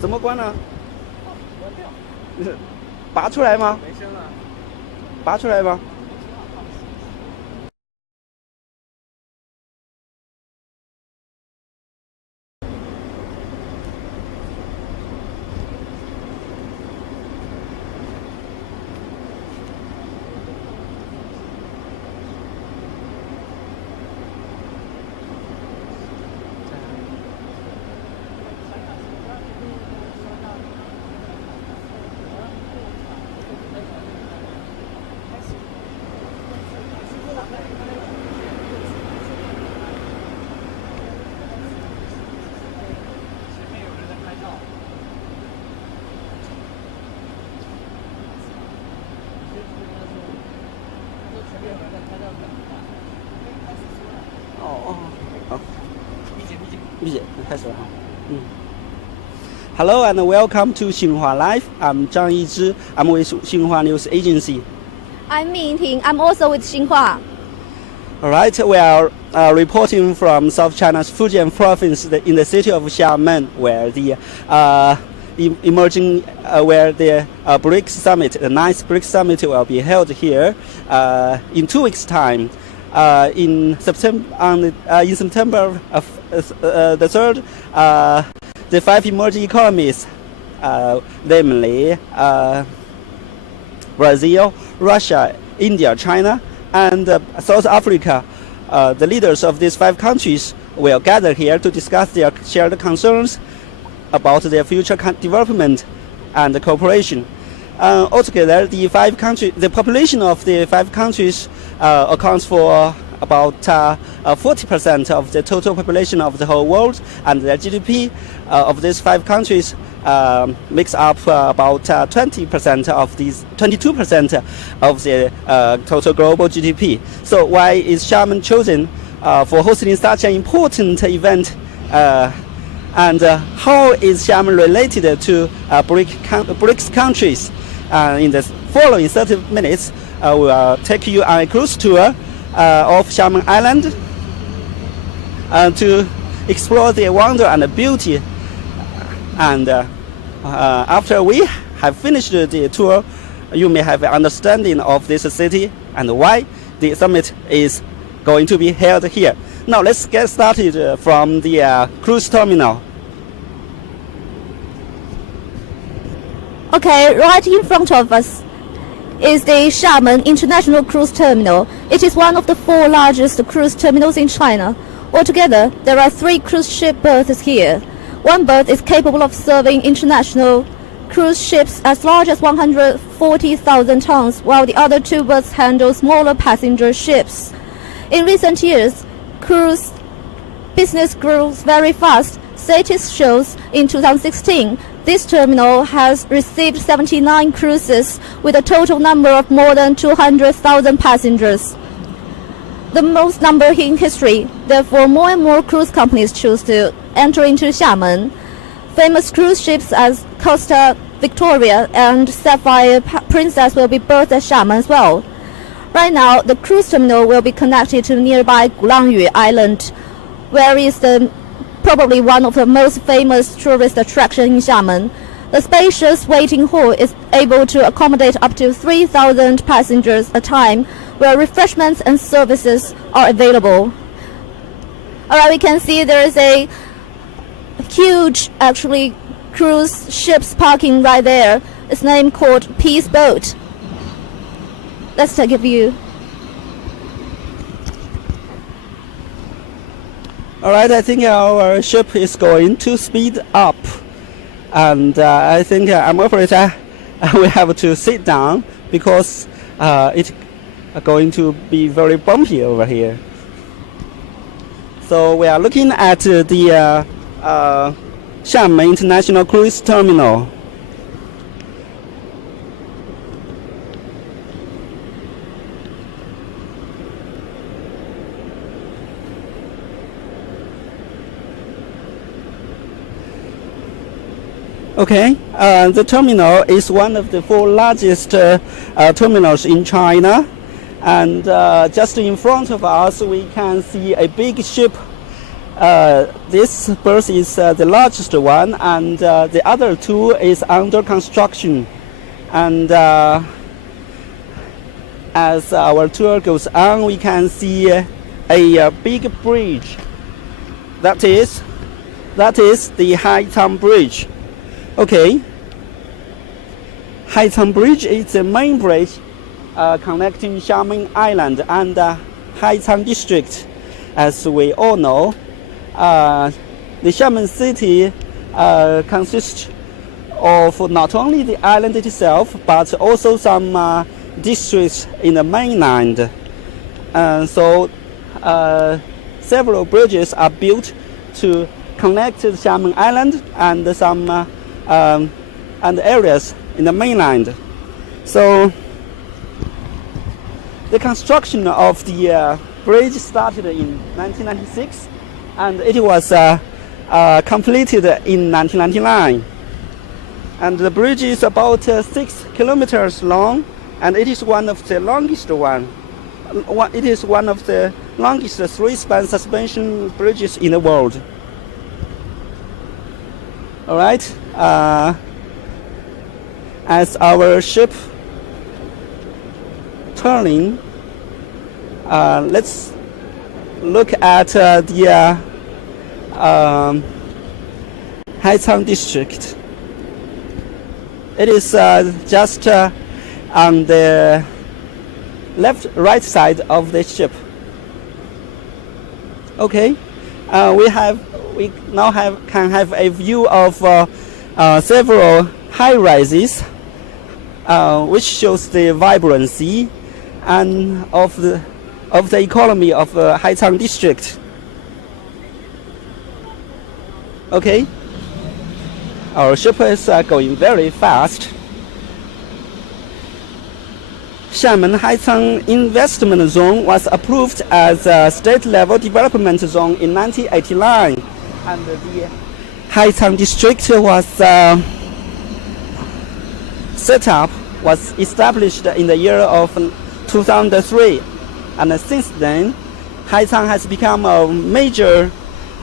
怎么关呢？拔出来吗？没声了。拔出来吗？Hello and welcome to Xinhua Live. I'm Zhang Yizhi. I'm with Xinhua News Agency. I'm Min Ting. I'm also with Xinhua. All right, we are reporting from South China's Fujian province in the city of Xiamen, where the BRICS summit, the 9th BRICS summit, will be held here in 2 weeks' time. In September the 3rd, the 5 emerging economies, namely Brazil, Russia, India, China, and South Africa, the leaders of these 5 countries will gather here to discuss their shared concerns about their future development and cooperation. Altogether, the population of the 5 countries accounts for about 40% of the total population of the whole world, and the GDP of these 5 countries makes up about 22% of the total global GDP. So why is Xiamen chosen for hosting such an important event? And how is Xiamen related to BRICS countries? In the following 30 minutes, we will take you on a cruise tour of Xiamen Island to explore the wonder and the beauty. And after we have finished the tour, you may have an understanding of this city and why the summit is going to be held here. Now let's get started from the cruise terminal. Okay, right in front of us is the Xiamen International Cruise Terminal. It is one of the 4 largest cruise terminals in China. Altogether, there are 3 cruise ship berths here. One berth is capable of serving international cruise ships as large as 140,000 tons, while the other 2 berths handle smaller passenger ships. In recent years, cruise business grows very fast. Status shows in 2016, this terminal has received 79 cruises with a total number of more than 200,000 passengers. The most number in history. Therefore, more and more cruise companies choose to enter into Xiamen. Famous cruise ships as Costa Victoria and Sapphire Princess will be berthed at Xiamen as well. Right now, the cruise terminal will be connected to nearby Gulangyu Island, where is probably one of the most famous tourist attractions in Xiamen. The spacious waiting hall is able to accommodate up to 3,000 passengers at a time, where refreshments and services are available. Alright, we can see there is a huge, cruise ships parking right there. It's named called Peace Boat. Let's take a view. All right, I think our ship is going to speed up, and I think I'm afraid we have to sit down because it's going to be very bumpy over here. So we are looking at the Xiamen International Cruise Terminal. Okay, the terminal is one of the 4 largest terminals in China, and just in front of us we can see a big ship This berth is the largest one, and the other two is under construction. And as our tour goes on, we can see a big bridge. That is the Haitang Bridge. Okay. Haitang Bridge is the main bridge connecting Xiamen Island and Haitang District. As we all know, the Xiamen city consists of not only the island itself, but also some districts in the mainland. So several bridges are built to connect the Xiamen Island and some and areas in the mainland. So the construction of the bridge started in 1996, and it was completed in 1999. And the bridge is about 6 kilometers long, and it is one of the longest one. It is one of the longest three-span suspension bridges in the world. All right. As our ship turning, let's look at the Haitang district. It is just on the right side of the ship. Okay, we now can have a view of several high rises, which shows the vibrancy and of the economy of Haitang district. Okay, our ship is going very fast. Xiamen Haitang Investment Zone was approved as a state-level development zone in 1989, and the Haitang district was established in the year of 2003, and since then, Haitang has become a major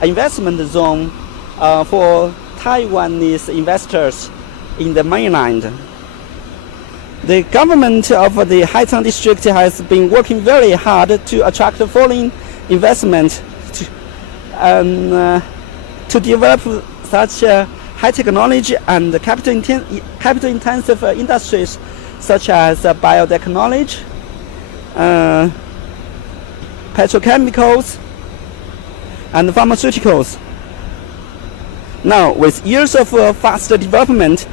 investment zone for Taiwanese investors in the mainland. The government of the Haitang district has been working very hard to attract foreign investment to develop such high technology and capital-intensive industries such as biotechnology, petrochemicals, and pharmaceuticals. Now, with years of faster development,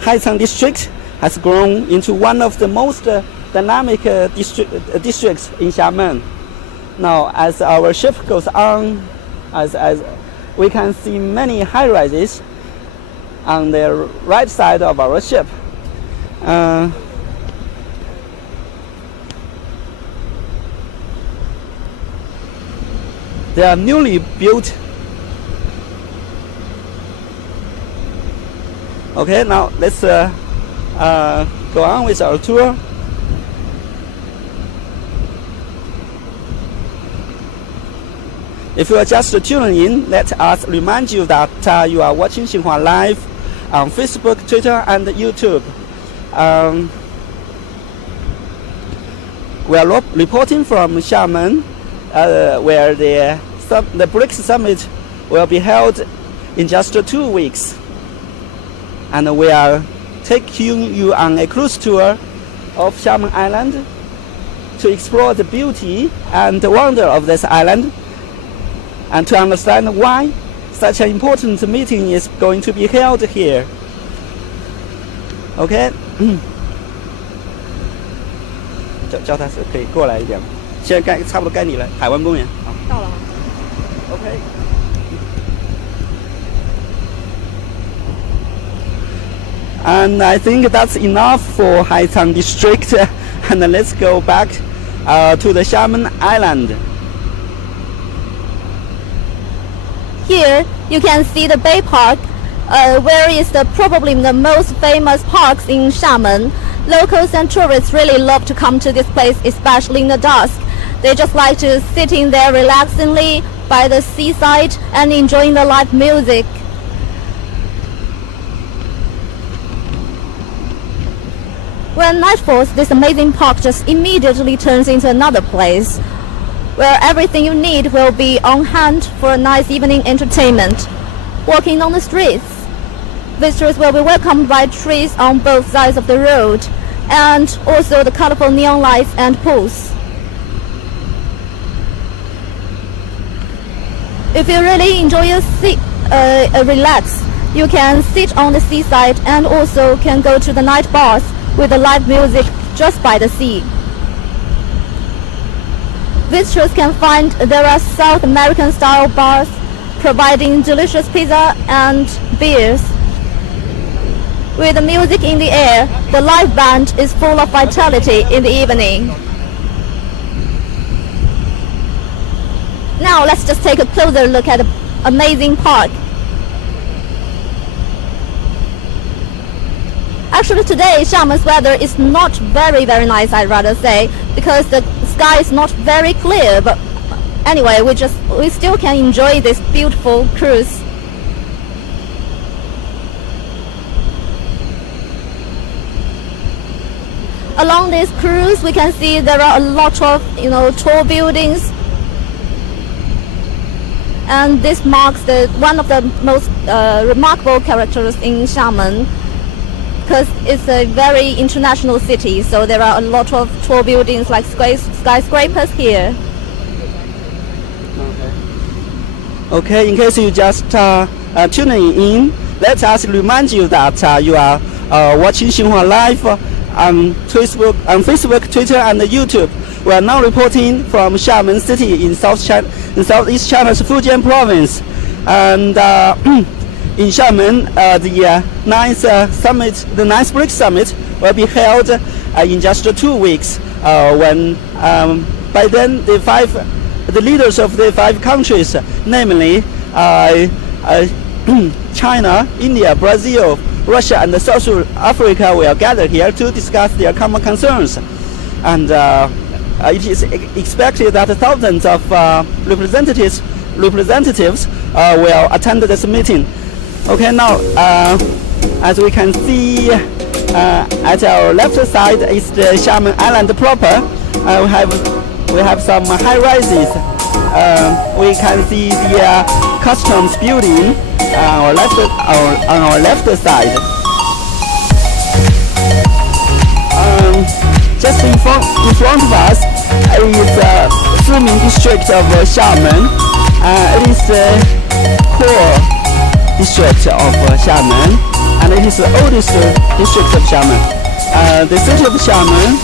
Haitang district has grown into one of the most dynamic districts in Xiamen. Now, as our ship goes on, as we can see many high-rises on the right side of our ship. They are newly built. Okay, now let's go on with our tour. If you are just tuning in, let us remind you that you are watching Xinhua Live on Facebook, Twitter, and YouTube. We are reporting from Xiamen, where the BRICS summit will be held in just 2 weeks. And we are taking you on a cruise tour of Xiamen Island to explore the beauty and the wonder of this island, and to understand why such an important meeting is going to be held here. Okay. 叫他是可以过来一点。现在差不多该你了，海湾公园。到了。Okay. And I think that's enough for Haitang district. And let's go back to the Xiamen Island. Here you can see the Bay Park, where is probably the most famous parks in Xiamen. Locals and tourists really love to come to this place, especially in the dusk. They just like to sit in there relaxingly, by the seaside and enjoying the live music. When night falls, this amazing park just immediately turns into another place, where everything you need will be on hand for a nice evening entertainment. Walking on the streets, visitors will be welcomed by trees on both sides of the road, and also the colorful neon lights and pools. If you really enjoy a relax, you can sit on the seaside and also can go to the night bars with the live music just by the sea. Visitors can find there are South American style bars providing delicious pizza and beers. With the music in the air, the live band is full of vitality in the evening. Now let's just take a closer look at the amazing park. Actually today, Xiamen's weather is not very nice, I'd rather say, because the sky is not very clear, but anyway, we still can enjoy this beautiful cruise. Along this cruise, we can see there are a lot of, tall buildings, and this marks one of the most remarkable characters in Xiamen, because it's a very international city, so there are a lot of tall buildings like skyscrapers here. Okay, in case you just tuning in, let us remind you that you are watching Xinhua Live on Facebook, Twitter, and YouTube. We are now reporting from Xiamen City in Southeast China's Fujian province, and in Xiamen, the ninth BRICS summit will be held in just 2 weeks. When by then the leaders of the 5 countries, namely China, India, Brazil, Russia, and South Africa, will gather here to discuss their common concerns. And it is expected that thousands of representatives will attend this meeting. Okay, now as we can see at our left side is the Xiamen Island proper. We have some high rises. We can see the customs building on our left side. Just in front of us is the Scenic district of Xiamen. It is the core district of Xiamen, and it is the oldest district of Xiamen. The city of Xiamen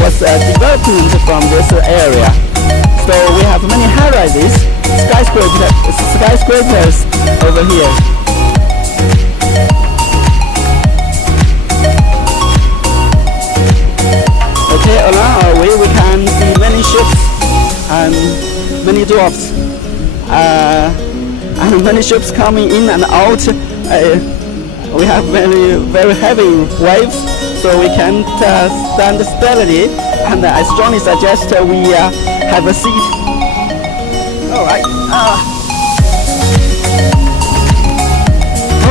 was developed from this area, so we have many high-rises, skyscrapers over here. Okay, along our way we can see many ships and many dwarfs. And many ships coming in and out. We have very heavy waves, so we can't stand steadily, and I strongly suggest we have a seat. All right.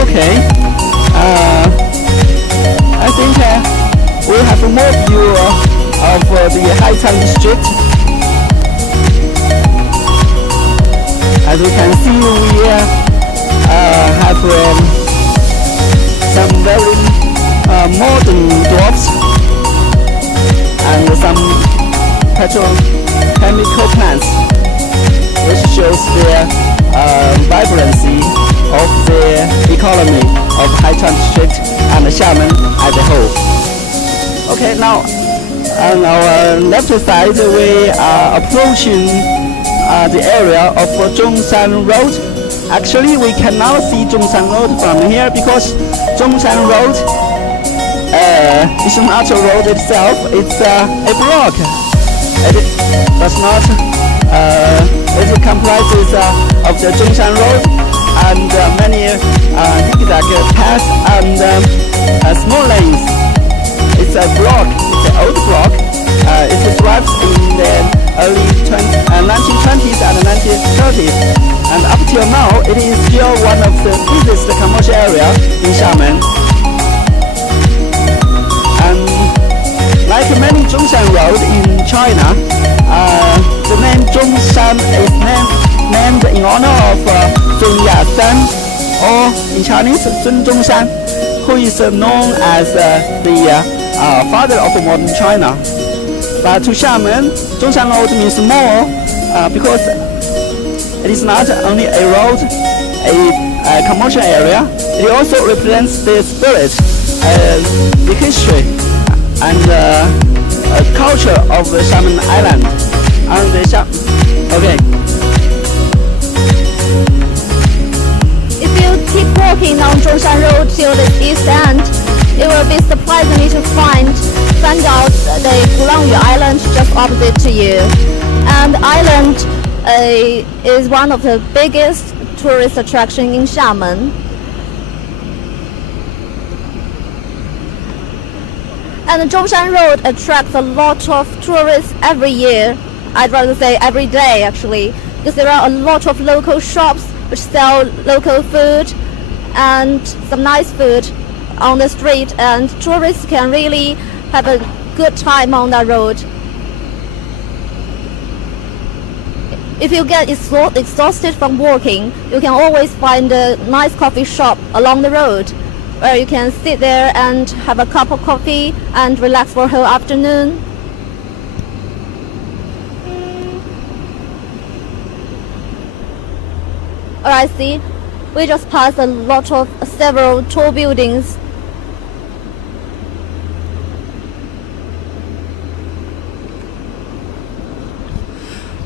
Okay. I think we have more view of the Haitan district. As we can see, we have some very modern dwarfs and some petrochemical plants, which shows the vibrancy of the economy of Haichuan district and Xiamen as a whole. Okay, now on our left side, we are approaching the area of Zhongshan Road. Actually, we cannot see Zhongshan Road from here because Zhongshan Road is not a road itself. It's a block. It does not. It comprises of the Zhongshan Road and many zigzag paths and small lanes. It's a block. It's an old block. It thrives in the early 1920s and 1930s, and up till now it is still one of the busiest commercial areas in Xiamen. And like many Zhongshan Road in China, the name Zhongshan is named in honor of Sun Yat-sen, or in Chinese Sun Zhongshan, who is known as the father of modern China. But to Xiamen, Zhongshan Road means more because it is not only a road, a commercial area, it also represents the spirit, the history, and culture of the Xiamen Island. And okay. If you keep walking on Zhongshan Road till the east end, it will be surprisingly to find out the Gulangyu Island just opposite to you. And the island is one of the biggest tourist attractions in Xiamen. And the Zhongshan Road attracts a lot of tourists every year. I'd rather say every day actually, because there are a lot of local shops which sell local food and some nice food on the street, and tourists can really have a good time on that road. If you get exhausted from walking, you can always find a nice coffee shop along the road where you can sit there and have a cup of coffee and relax for a whole afternoon. Alright, see, we just passed several tall buildings.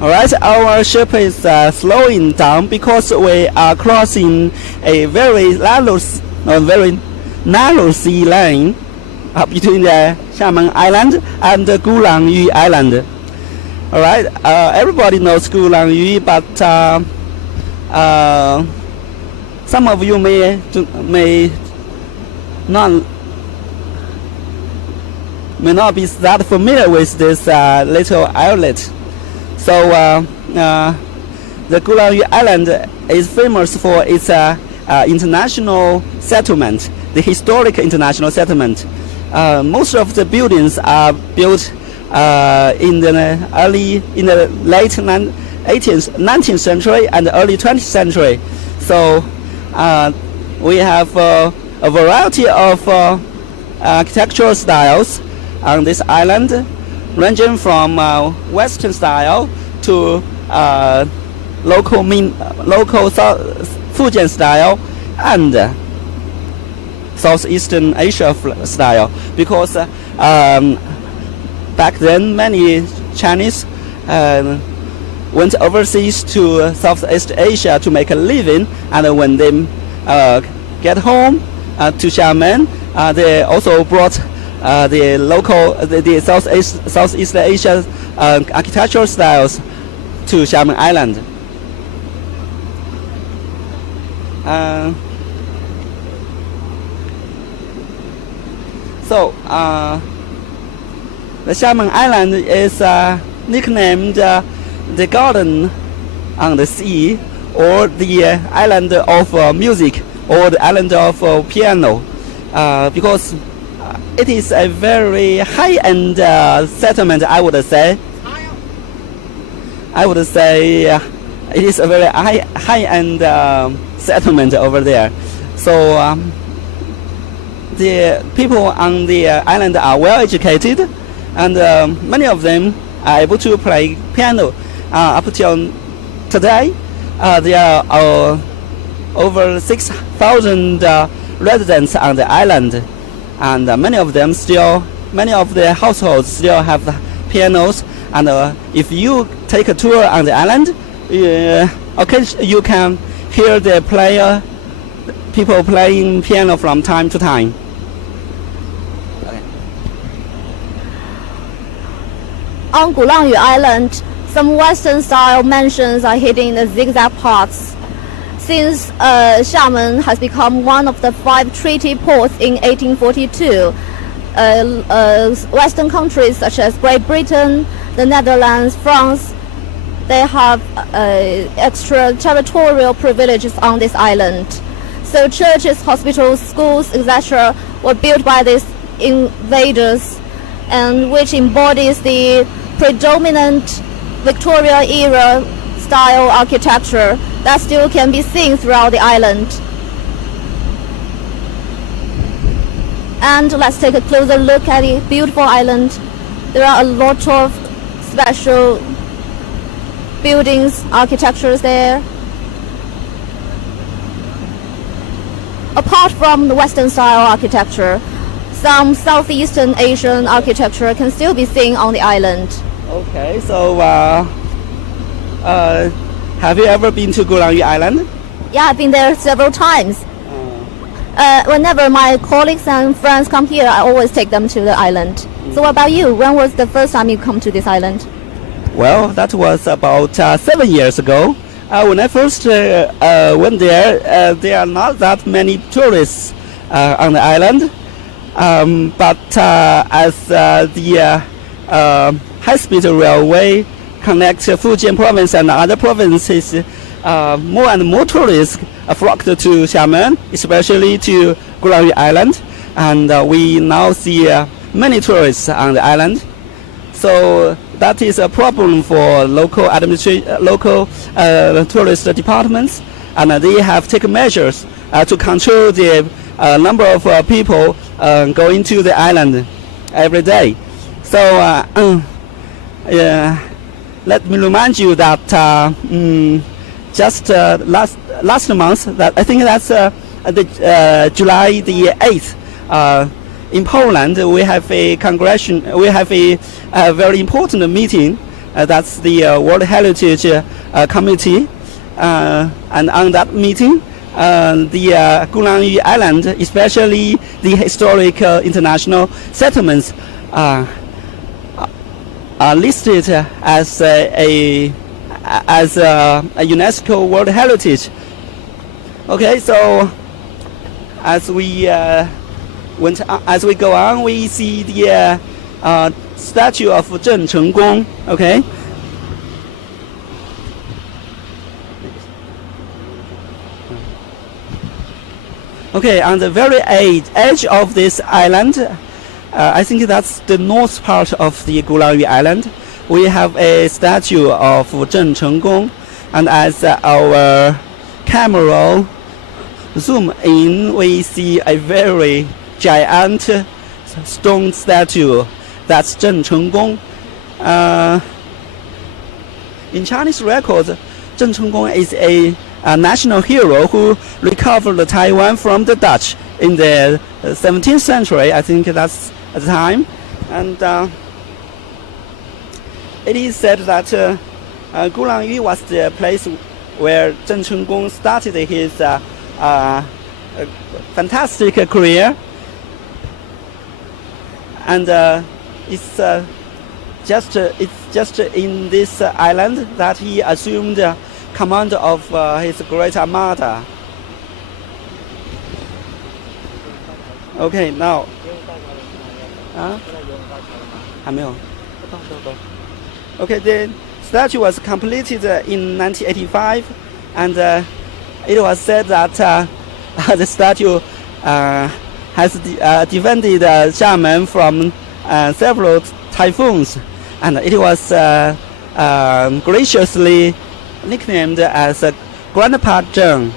Alright, our ship is slowing down because we are crossing a very narrow sea lane between the Xiamen Island and the Gulangyu Island. Alright, everybody knows Gulangyu, but some of you may not be that familiar with this little islet. So the Gulangyu Island is famous for its international settlement, the historic international settlement. Most of the buildings are built in the late 19th century and early 20th century. So we have a variety of architectural styles on this island, ranging from Western style to local Fujian style and southeastern Asia style. Because back then many Chinese went overseas to Southeast Asia to make a living, and when they get home to Xiamen, they also brought the Southeast Asia architectural styles to Xiamen Island. So the Xiamen Island is nicknamed the garden on the sea, or the island of music, or the island of piano, because it is a very high-end settlement. I would say it is a very high-end settlement over there. So the people on the island are well educated, and many of them are able to play piano. Up till today, there are over 6,000 residents on the island, and many of the households still have pianos. And if you take a tour on the island, occasionally you can hear people playing piano from time to time. Okay. On Gulangyu Island, some Western-style mansions are hidden in the zigzag paths. Since Xiamen has become one of the 5 treaty ports in 1842, Western countries such as Great Britain, the Netherlands, France, they have extraterritorial privileges on this island. So churches, hospitals, schools, etc. were built by these invaders, and which embodies the predominant Victorian-era style architecture that still can be seen throughout the island. And let's take a closer look at the beautiful island. There are a lot of special buildings, architectures there. Apart from the Western style architecture, some Southeastern Asian architecture can still be seen on the island. Okay, so have you ever been to Gulanyu Island? Yeah, I've been there several times. Whenever my colleagues and friends come here, I always take them to the island. So what about you? When was the first time you come to this island? Well, that was about 7 years ago. When I first went there are not that many tourists on the island. But as the high-speed railway connects Fujian province and other provinces, more and more tourists flocked to Xiamen, especially to Gulanyu Island, and we now see many tourists on the island. So that is a problem for local tourist departments, and they have taken measures to control the number of people going to the island every day. So let me remind you that just last month, that I think that's July the 8th, in Poland, we have a very important meeting. That's the World Heritage Committee, and on that meeting, the Gulanyu Island, especially the historic international settlements, are listed as a UNESCO World Heritage. Okay, so as we go on, we see the statue of Cheung-Kong. Okay. Okay, on the very edge of this island, I think that's the north part of the Gulanyu Island, we have a statue of Cheung-Kong, and as our camera zoom in, we see a very giant stone statue. That's Cheung-Kong. In Chinese records, Cheung-Kong is a national hero who recovered Taiwan from the Dutch in the 17th century. I think that's at the time. And it is said that Gulanyu was the place where Cheung-Kong started his fantastic career. And it's just in this island that he assumed command of his great armada. Okay, now. 还没有。Okay, the statue was completed in 1985, and it was said that the statue has defended Xiamen from several typhoons, and it was graciously nicknamed as Grandpa Zheng.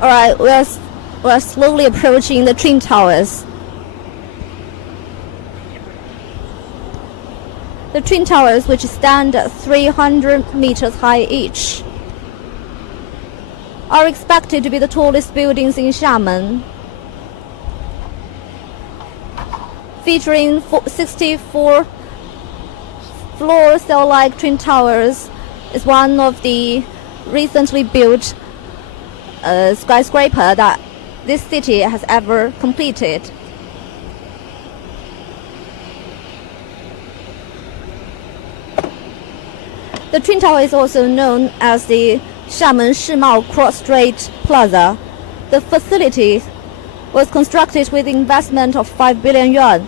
All right, we're slowly approaching the Twin Towers. The Twin Towers, which stand at 300 meters high each, are expected to be the tallest buildings in Xiamen, featuring 64 floor cell-like twin towers. Is one of the recently built skyscraper that this city has ever completed. The Twin Tower is also known as the Xiamen Shimao Cross-Strait Plaza. The facility was constructed with investment of 5 billion yuan,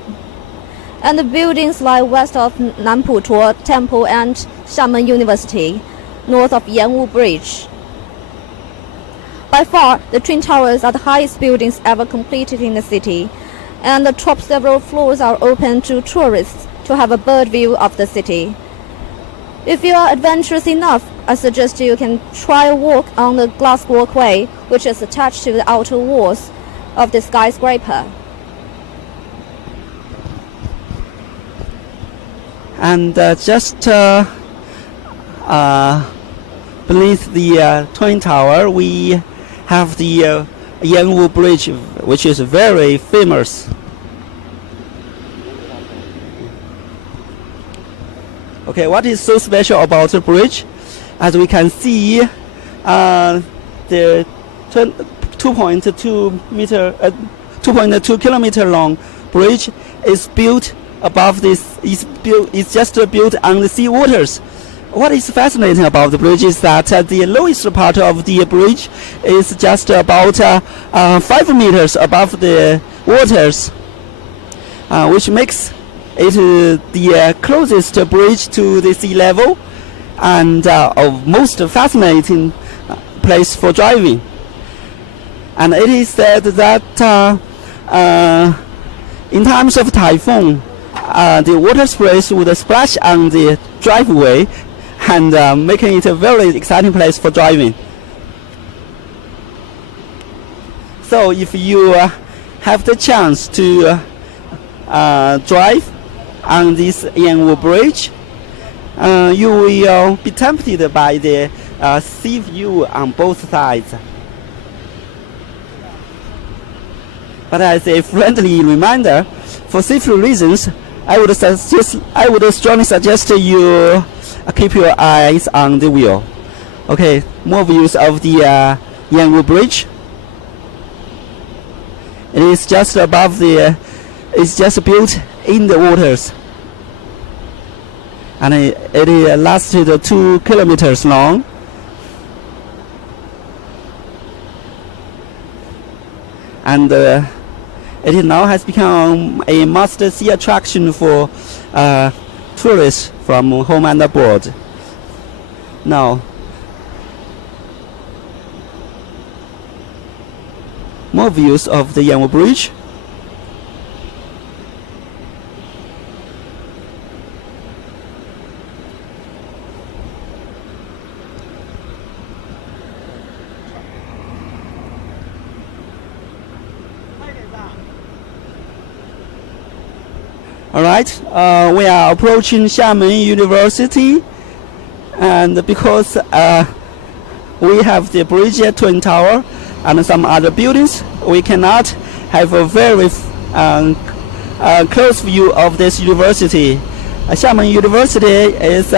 and the buildings lie west of Nanputuo Temple and Xiamen University, north of Yanwu Bridge. By far, the Twin Towers are the highest buildings ever completed in the city, and the top several floors are open to tourists to have a bird view of the city. If you are adventurous enough, I suggest you can try a walk on the glass walkway, which is attached to the outer walls of the skyscraper. And just beneath the Twin Tower, we have the Yanwu Bridge, which is very famous. Okay, what is so special about the bridge? As we can see, the 2.2 kilometer long bridge is built above this. It's just built on the sea waters. What is fascinating about the bridge is that the lowest part of the bridge is just about 5 meters above the waters, which makes it the closest bridge to the sea level and a most fascinating place for driving. And it is said that in times of typhoon, the water sprays would splash on the driveway and making it a very exciting place for driving. So if you have the chance to drive on this Yanwu Bridge, you will be tempted by the sea view on both sides. But as a friendly reminder, for safety reasons, I would strongly suggest you keep your eyes on the wheel. Okay, more views of the Yanwu Bridge. It is just above the. It's just built in the waters, and it lasted 2 kilometers long. And it now has become a must-see attraction for tourists from home and abroad. Now, more views of the Yanwu Bridge. Alright, we are approaching Xiamen University, and because we have the bridge at Twin Tower and some other buildings, we cannot have a very close view of this university. Xiamen University is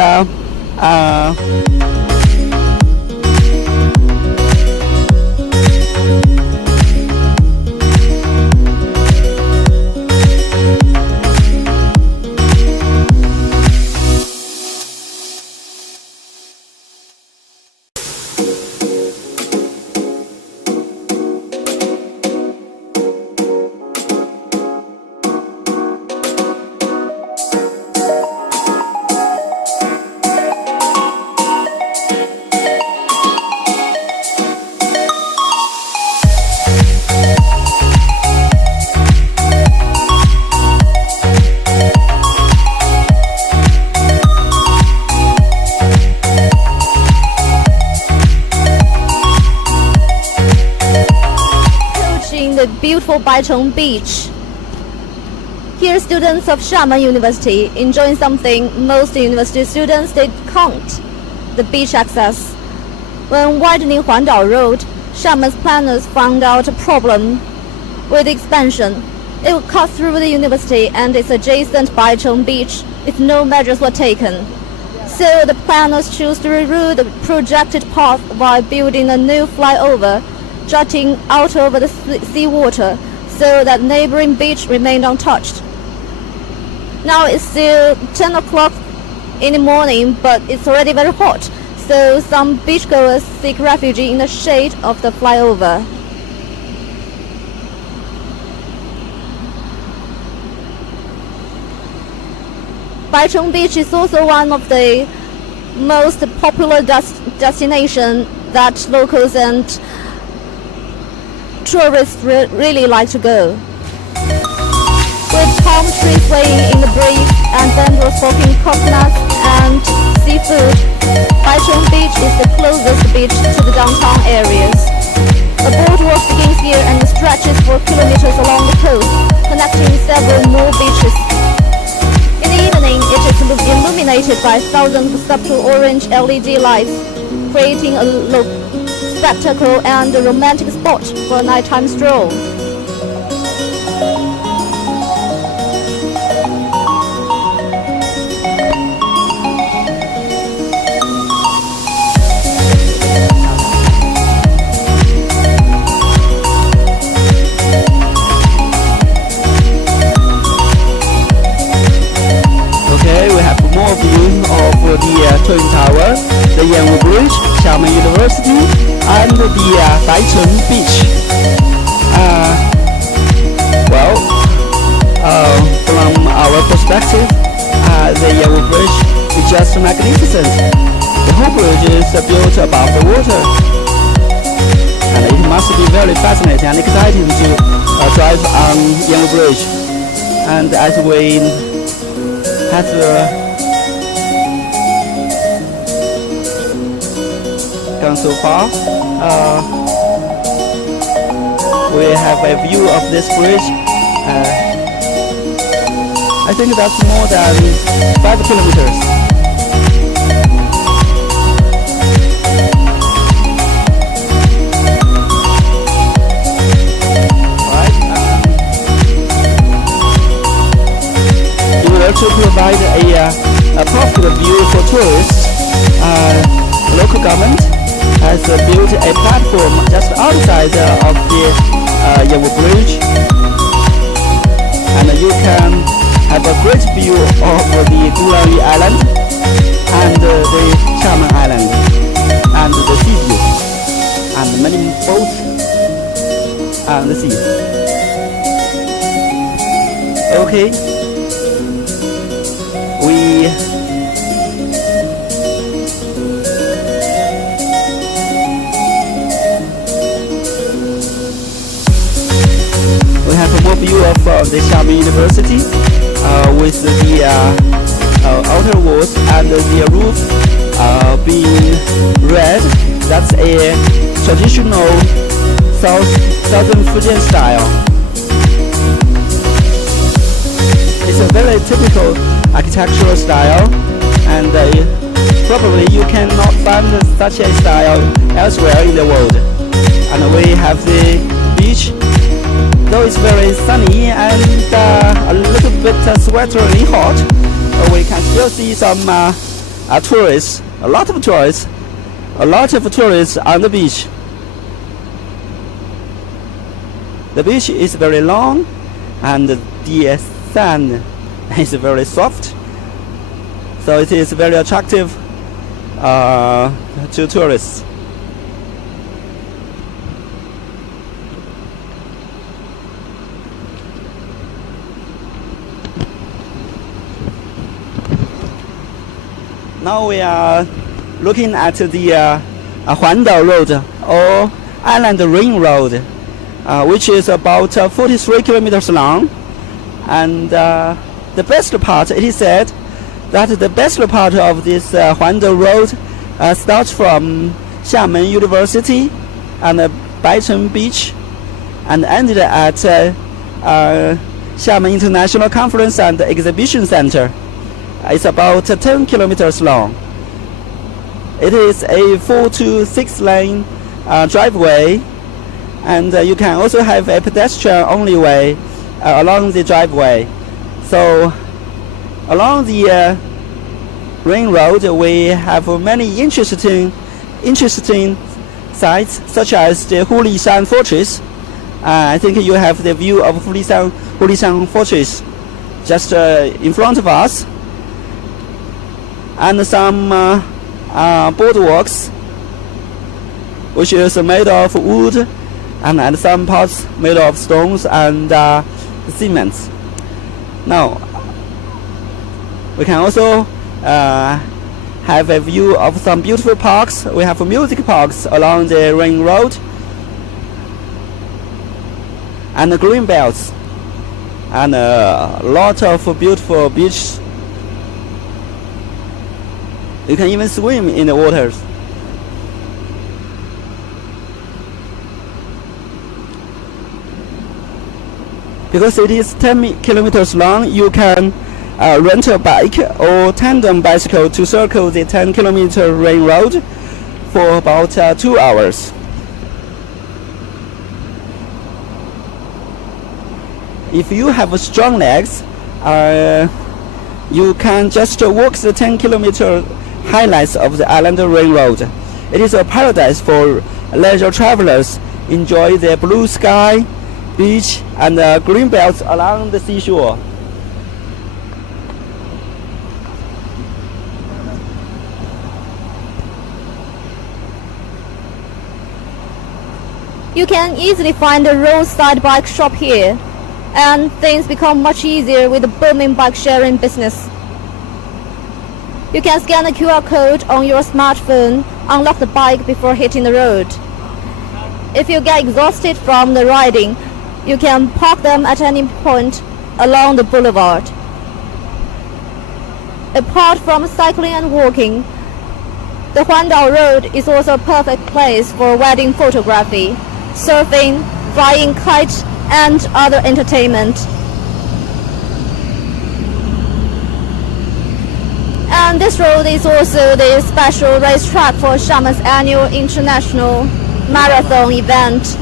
beautiful Baicheng Beach. Here students of Xiamen University enjoying something most university students they can't, the beach access. When widening Huandao Road, Xiamen's planners found out a problem with expansion. It would cut through the university and its adjacent Baicheng Beach if no measures were taken. So the planners chose to reroute the projected path by building a new flyover jutting out over the seawater, so that neighboring beach remained untouched. Now it's still 10 o'clock in the morning, but it's already very hot, so some beachgoers seek refuge in the shade of the flyover. Baicheng Beach is also one of the most popular destinations that locals and tourists really like to go. With palm trees swaying in the breeze and vendors hawking coconuts and seafood, Baicheng Beach is the closest beach to the downtown areas. A boardwalk begins here and stretches for kilometers along the coast, connecting several more beaches. In the evening, it is illuminated by thousands of subtle orange LED lights, creating a spectacle and a romantic spot for a nighttime stroll. More view of the Twin Tower, the Yanwu Bridge, Xiamen University, and the Baicheng Beach. From our perspective, the Yanwu Bridge is just magnificent. The whole bridge is built above the water, and it must be very fascinating and exciting to drive on Yanwu Bridge. And as we have gone so far, we have a view of this bridge. I think that's more than 5 kilometers. Alright. In order to provide a profitable view for tourists, local government has built a platform just outside of the Yanwu Bridge, and you can have a great view of the Gulari Island and the Xiamen Island and the sea view and many boats and the sea. Okay, we have a more view of the Xiamen University with the outer walls and the roof being red. That's a traditional southern Fujian style. It's a very typical architectural style, and probably you cannot find such a style elsewhere in the world. And we have the beach. Though it's very sunny and a little bit sweltering hot, we can still see some tourists, a lot of tourists on the beach. The beach is very long and the sand is very soft, so it is very attractive to tourists. Now we are looking at the Huandao Road or Island Ring Road, which is about 43 kilometers long. And the best part, it is said that the best part of this Huandao Road starts from Xiamen University and Baicheng Beach and ended at Xiamen International Conference and Exhibition Center. It's about 10 kilometers long. It is a 4 to 6 lane driveway, and you can also have a pedestrian only way along the driveway. So along the ring road we have many interesting sites, such as the Hulishan Fortress. I think you have the view of Hulishan Fortress just in front of us, and some boardwalks, which is made of wood, and some parts made of stones and cement. Now, we can also have a view of some beautiful parks. We have music parks along the ring road, and the green belts, and a lot of beautiful beaches. You can even swim in the waters. Because it is 10 kilometers long, you can rent a bike or tandem bicycle to circle the 10-kilometer ring road for about 2 hours. If you have strong legs, you can just walk the 10-kilometer highlights of the island ring road. It is a paradise for leisure travelers. Enjoy the blue sky, beach, and green belts along the seashore. You can easily find a roadside bike shop here, and things become much easier with the booming bike sharing business. You can scan the QR code on your smartphone, unlock the bike before hitting the road. If you get exhausted from the riding, you can park them at any point along the boulevard. Apart from cycling and walking, the Huandao Road is also a perfect place for wedding photography, surfing, flying kites, and other entertainment. And this road is also the special racetrack for Xiamen's annual international marathon event.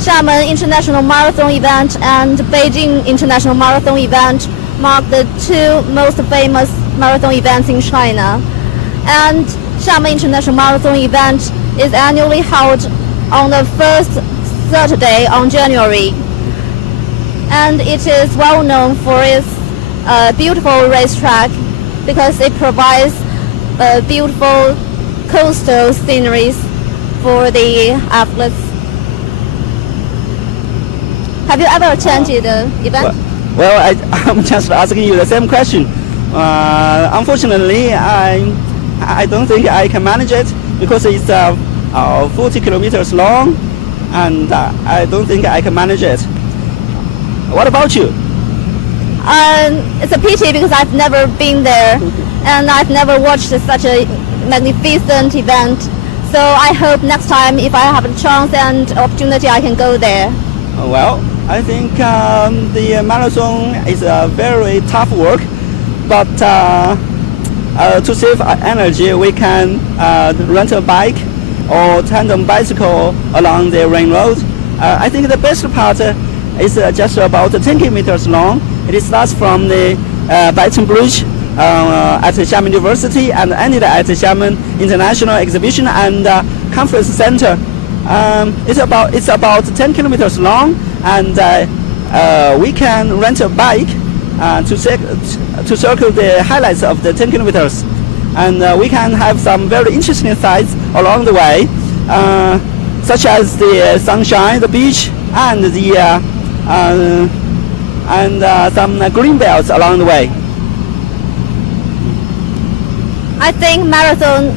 Xiamen International Marathon Event and Beijing International Marathon Event mark the two most famous marathon events in China. And Xiamen International Marathon Event is annually held on the first Saturday on January. And it is well known for its beautiful racetrack because it provides beautiful coastal sceneries for the athletes. Have you ever attended the event? Well, I'm just asking you the same question. Unfortunately, I don't think I can manage it because it's 40 kilometers long, and I don't think I can manage it. What about you? It's a pity because I've never been there, and I've never watched such a magnificent event. So I hope next time, if I have a chance and opportunity, I can go there. Well, I think the marathon is a very tough work, but to save energy, we can rent a bike or tandem bicycle along the ring road. I think the best part is just about 10 kilometers long. It starts from the Baicheng Bridge at Xiamen University and ended at Xiamen International Exhibition and Conference Center. It's about 10 kilometers long, and we can rent a bike to circle the highlights of the 10 kilometers. And we can have some very interesting sights along the way, such as the sunshine, the beach, and some green belts along the way. I think marathon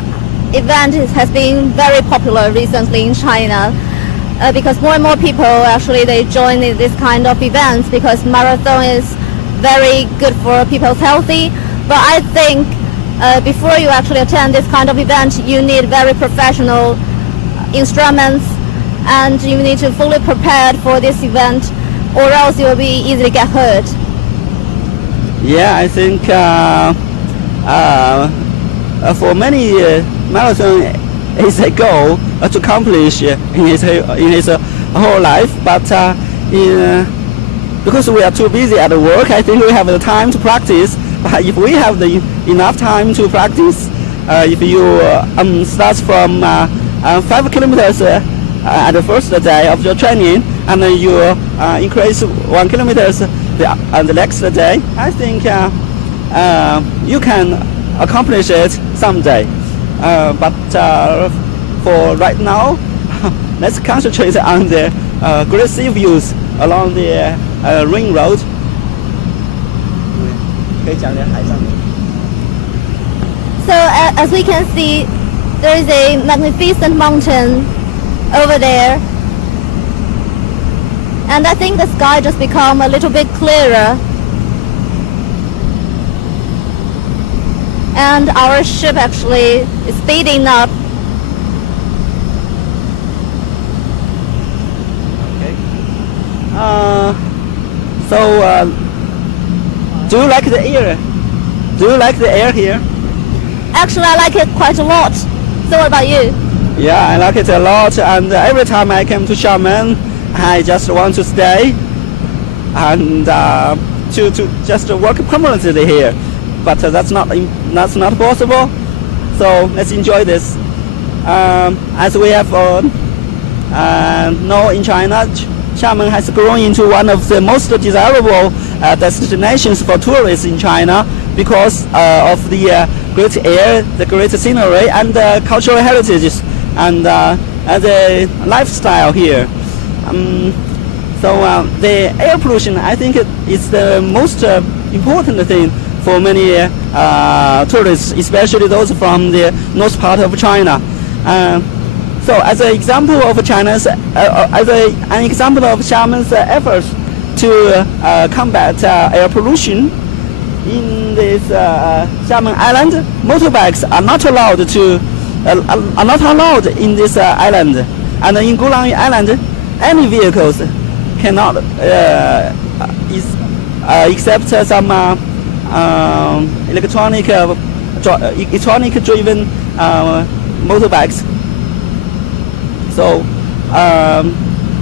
event has been very popular recently in China because more and more people actually they join this kind of events because marathon is very good for people's healthy. But I think before you actually attend this kind of event, you need very professional instruments, and you need to fully prepared for this event, or else you will be easily get hurt. Yeah, I think for many marathon is a goal to accomplish in his whole life, but because we are too busy at work, I think we have the time to practice. But if we have enough time to practice, if you start from 5 kilometers at the first day of your training, and then you increase 1 kilometers the next day, I think you can accomplish it someday. But for right now, let's concentrate on the great sea views along the ring road. So as we can see, there is a magnificent mountain over there, and I think the sky just become a little bit clearer, and our ship actually is speeding up. Okay. So do you like the air? Do you like the air here? Actually, I like it quite a lot. So what about you? Yeah, I like it a lot, and every time I come to Xiamen, I just want to stay and to just work permanently here. But that's not possible. So let's enjoy this. As we have know in China, Xiamen has grown into one of the most desirable destinations for tourists in China because of the great air, the great scenery, and the cultural heritages, and the lifestyle here. So the air pollution, I think, is the most important thing for many tourists, especially those from the north part of China. So as an example of China's, an example of Xiamen's efforts to combat air pollution, in this Xiamen Island, motorbikes are not allowed in this island, and in Gulang Island, any vehicles cannot except some electronic driven motorbikes. So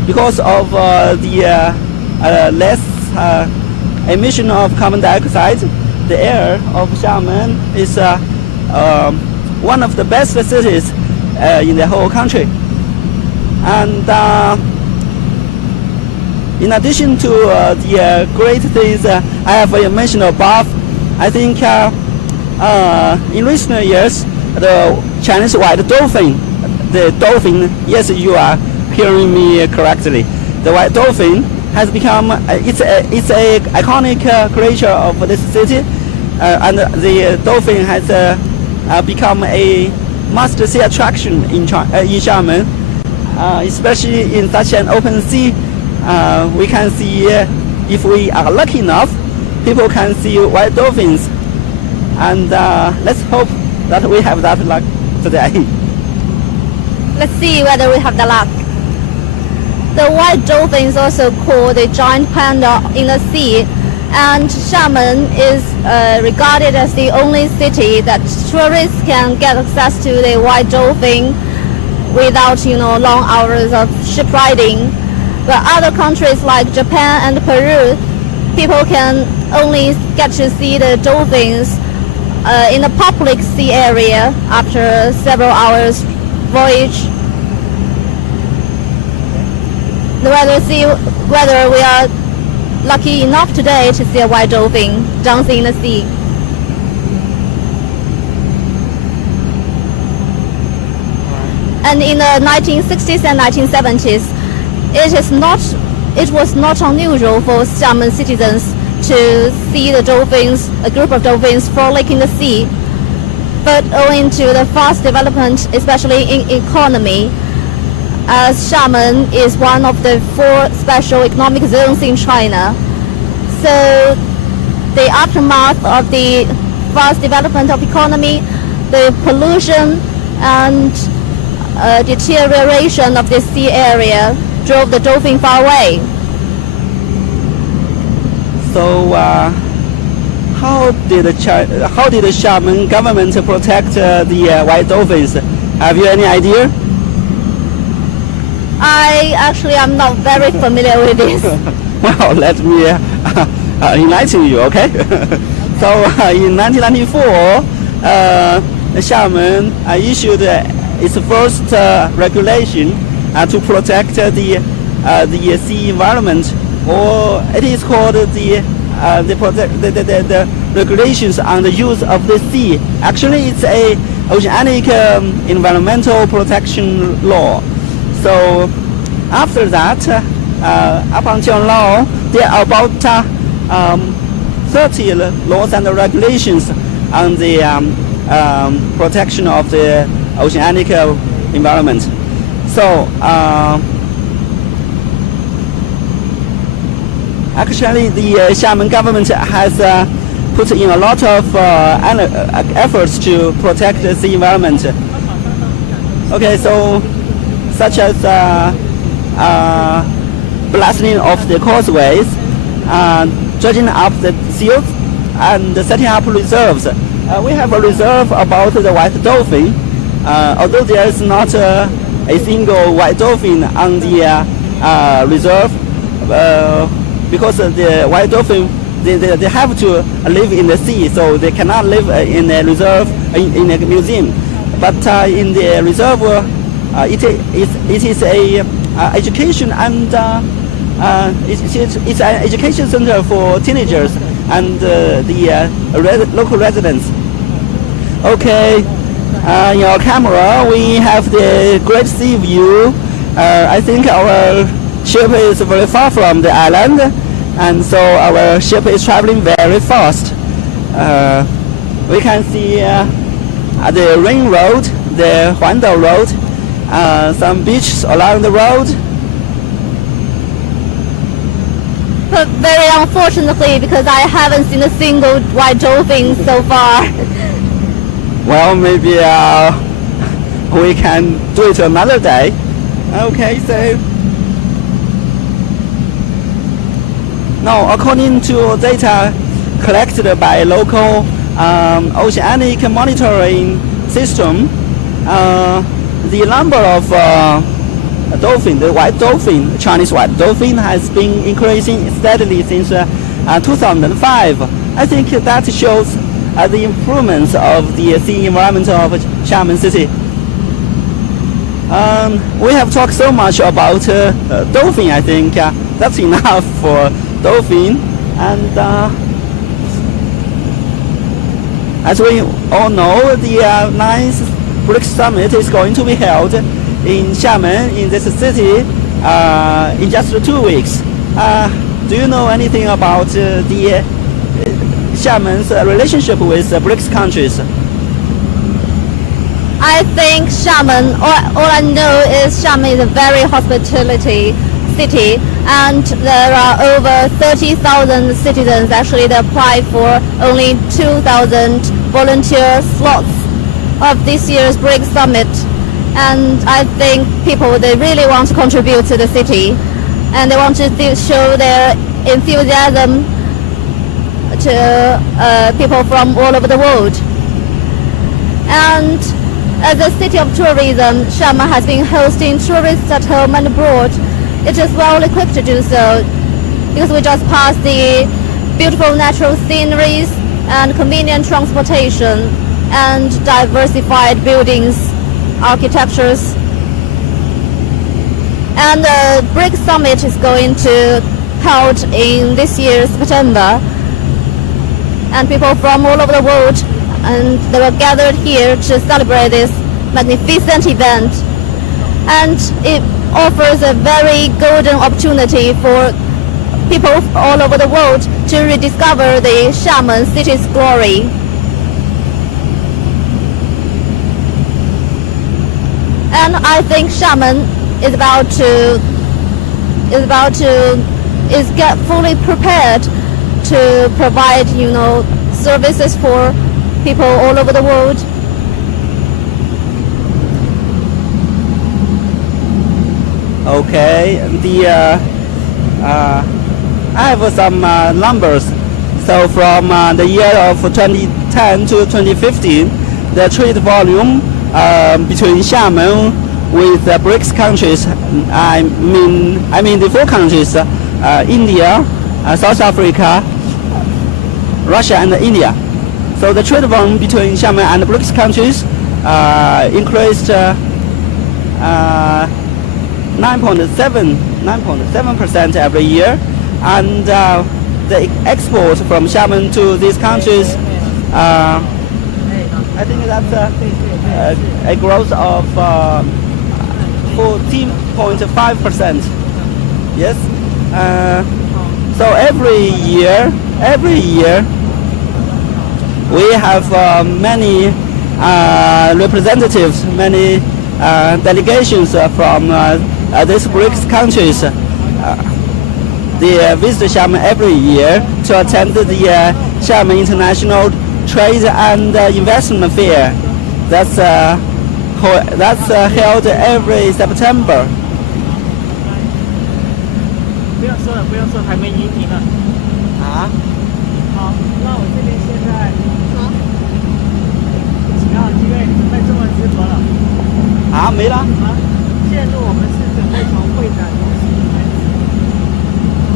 because of the less emission of carbon dioxide, the air of Xiamen is one of the best cities in the whole country. And in addition to the great things I have mentioned above, I think in recent years, the Chinese white dolphin, yes, you are hearing me correctly, the white dolphin has become it's a iconic creature of this city, and the dolphin has become a must-see attraction in Xiamen, especially in such an open sea. We can see, if we are lucky enough, people can see white dolphins, and let's hope that we have that luck today. Let's see whether we have the luck. The white dolphin is also called the giant panda in the sea, and Xiamen is regarded as the only city that tourists can get access to the white dolphin without, long hours of ship riding. But other countries like Japan and Peru, people can only get to see the dolphins in a public sea area after several hours voyage. Let's see whether we are lucky enough today to see a white dolphin dancing in the sea. And in the 1960s and 1970s, it was not unusual for Xiamen citizens to see the dolphins, a group of dolphins, frolic in the sea. But owing to the fast development, especially in economy, as Xiamen is one of the 4 special economic zones in China, so the aftermath of the fast development of economy, the pollution and deterioration of the sea area drove the dolphin far away. So how did the Xiamen government protect the white dolphins? Have you any idea? I actually am not very familiar with this. Well, let me enlighten you, okay? So in 1994, Xiamen issued its first regulation to protect the sea environment, or it is called the regulations on the use of the sea. Actually, it's a oceanic environmental protection law. So after that, up until now, there are about 30 laws and regulations on the protection of the oceanic environment. So actually, the Xiamen government has put in a lot of efforts to protect the sea environment. Okay, so such as blasting of the causeways, dredging up the seals, and setting up reserves. We have a reserve about the white dolphin, although there is not a single white dolphin on the reserve, because the white dolphin they have to live in the sea, so they cannot live in a reserve in a museum. But in the reserve, it is a education and it's an education center for teenagers and the local residents. Okay, in our camera we have the Great Sea view. I think our ship is very far from the island, and so our ship is traveling very fast. We can see the Ring Road, the Huandao Road, some beaches along the road. But very unfortunately, because I haven't seen a single white dolphin so far. Well, maybe we can do it another day. Okay, so now according to data collected by local oceanic monitoring system, the number of dolphin, the white dolphin, Chinese white dolphin, has been increasing steadily since 2005. I think that shows the improvements of the sea environment of Xiamen City. We have talked so much about dolphin. I think that's enough for dolphin. And as we all know, the 9th BRICS summit is going to be held in Xiamen, in this city, in just 2 weeks. Do you know anything about the Xiamen's relationship with BRICS countries? I think Xiamen, all I know is Xiamen is a very hospitality city, and there are over 30,000 citizens actually that apply for only 2,000 volunteer slots of this year's BRICS summit. And I think people, they really want to contribute to the city, and they want to show their enthusiasm to people from all over the world. And as a city of tourism, Xiamen has been hosting tourists at home and abroad. It is well equipped to do so, because we just passed the beautiful natural sceneries and convenient transportation and diversified buildings, architectures. And the BRICS summit is going to held in this year's September, and people from all over the world, and they were gathered here to celebrate this magnificent event. And it offers a very golden opportunity for people all over the world to rediscover the Xiamen city's glory. And I think Xiamen is get fully prepared to provide, services for people all over the world. Okay, I have some numbers. So from the year of 2010 to 2015, the trade volume between Xiamen with the BRICS countries, I mean the 4 countries, India, South Africa, Russia, and India. So the trade volume between Xiamen and the BRICS countries increased 9.7% every year, and the export from Xiamen to these countries, I think that's a growth of 14.5%. Yes. So every year we have many representatives, many delegations from these BRICS countries. They visit Xiamen every year to attend the Xiamen International Trade and Investment Fair. That's held every September. 不用说了，不用说，还没移停呢。啊？好，那我这边现在好，请到几位准备中文直播了。啊，没了。好，现在我们是准备从会展中心开始。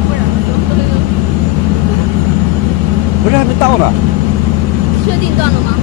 会展中心不是还没到呢。确定断了吗？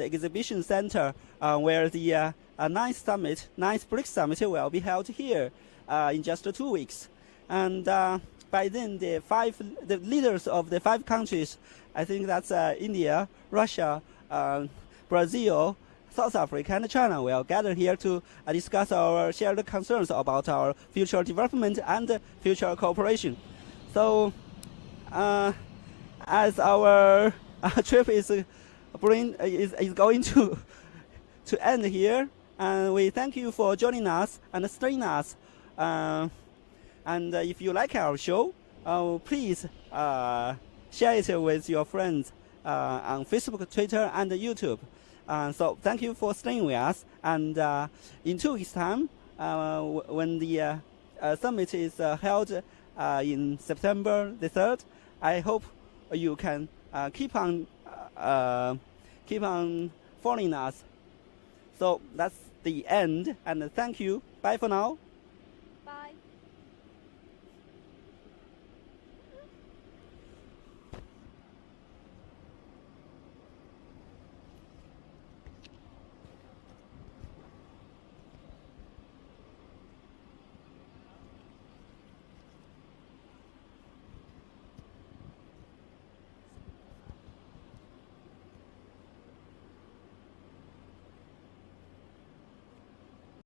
the exhibition center where the ninth BRICS summit will be held here in just 2 weeks. And by then, the leaders of the 5 countries, I think that's India, Russia, Brazil, South Africa, and China, will gather here to discuss our shared concerns about our future development and future cooperation. So, as our trip is going to end here, and we thank you for joining us and staying us. And if you like our show, please share it with your friends on Facebook, Twitter, and YouTube. So thank you for staying with us. And in 2 weeks' time, when the summit is held in September the 3rd, I hope you can keep on following us. So that's the end, and thank you. Bye for now.